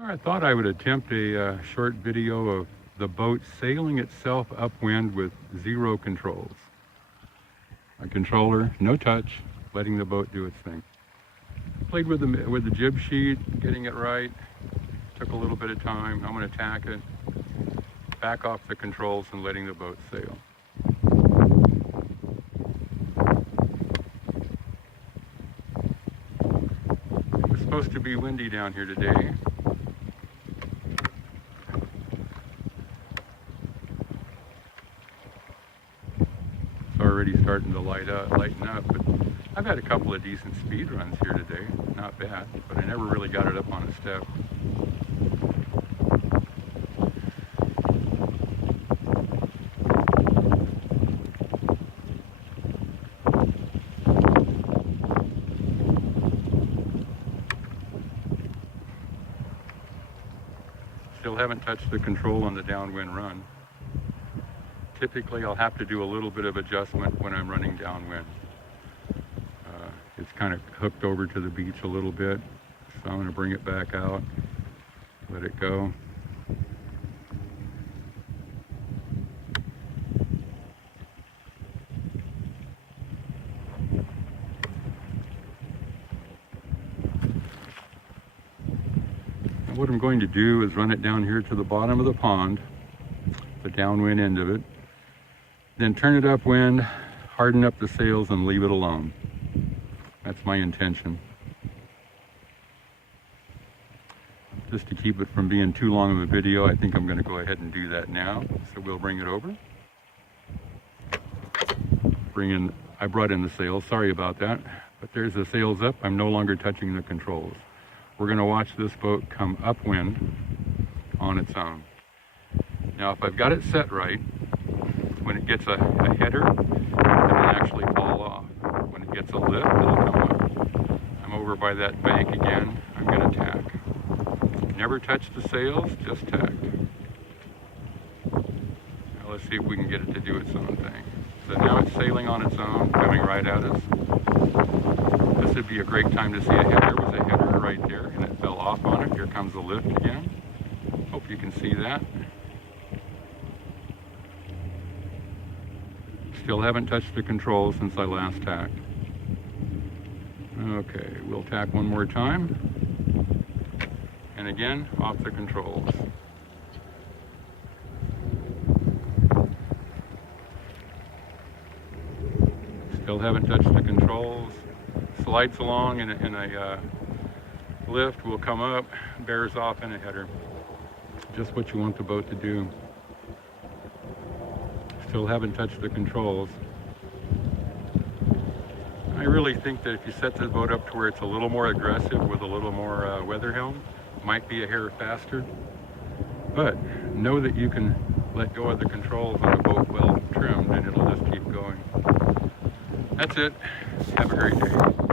I thought I would attempt a short video of the boat sailing itself upwind with zero controls. A controller, no touch, letting the boat do its thing. Played with the jib sheet, getting it right. Took a little bit of time. I'm going to tack it, back off the controls, and letting the boat sail. It was supposed to be windy down here today. Already starting to lighten up, but I've had a couple of decent speed runs here today. Not bad, but I never really got it up on a step. Still haven't touched the control on the downwind run. Typically, I'll have to do a little bit of adjustment when I'm running downwind. It's kind of hooked over to the beach a little bit, so I'm going to bring it back out, let it go. And what I'm going to do is run it down here to the bottom of the pond, the downwind end of it, then turn it upwind, harden up the sails, and leave it alone. That's my intention. Just to keep it from being too long of a video, I think I'm going to go ahead and do that now. So we'll bring it over. I brought in the sails, sorry about that. But there's the sails up, I'm no longer touching the controls. We're going to watch this boat come upwind on its own. Now if I've got it set right, when it gets a header, it'll actually fall off. When it gets a lift, it'll come up. I'm over by that bank again. I'm going to tack. Never touch the sails, just tack. Now let's see if we can get it to do its own thing. So now it's sailing on its own, coming right at us. This would be a great time to see a header. There was a header right there, and it fell off on it. Here comes the lift again. Hope you can see that. Still haven't touched the controls since I last tacked. Okay, we'll tack one more time. And again, off the controls. Still haven't touched the controls. Slides along and a lift will come up, bears off in a header. Just what you want the boat to do. Still haven't touched the controls. I really think that if you set the boat up to where it's a little more aggressive with a little more weather helm, might be a hair faster. But know that you can let go of the controls on a boat well trimmed and it'll just keep going. That's it. Have a great day.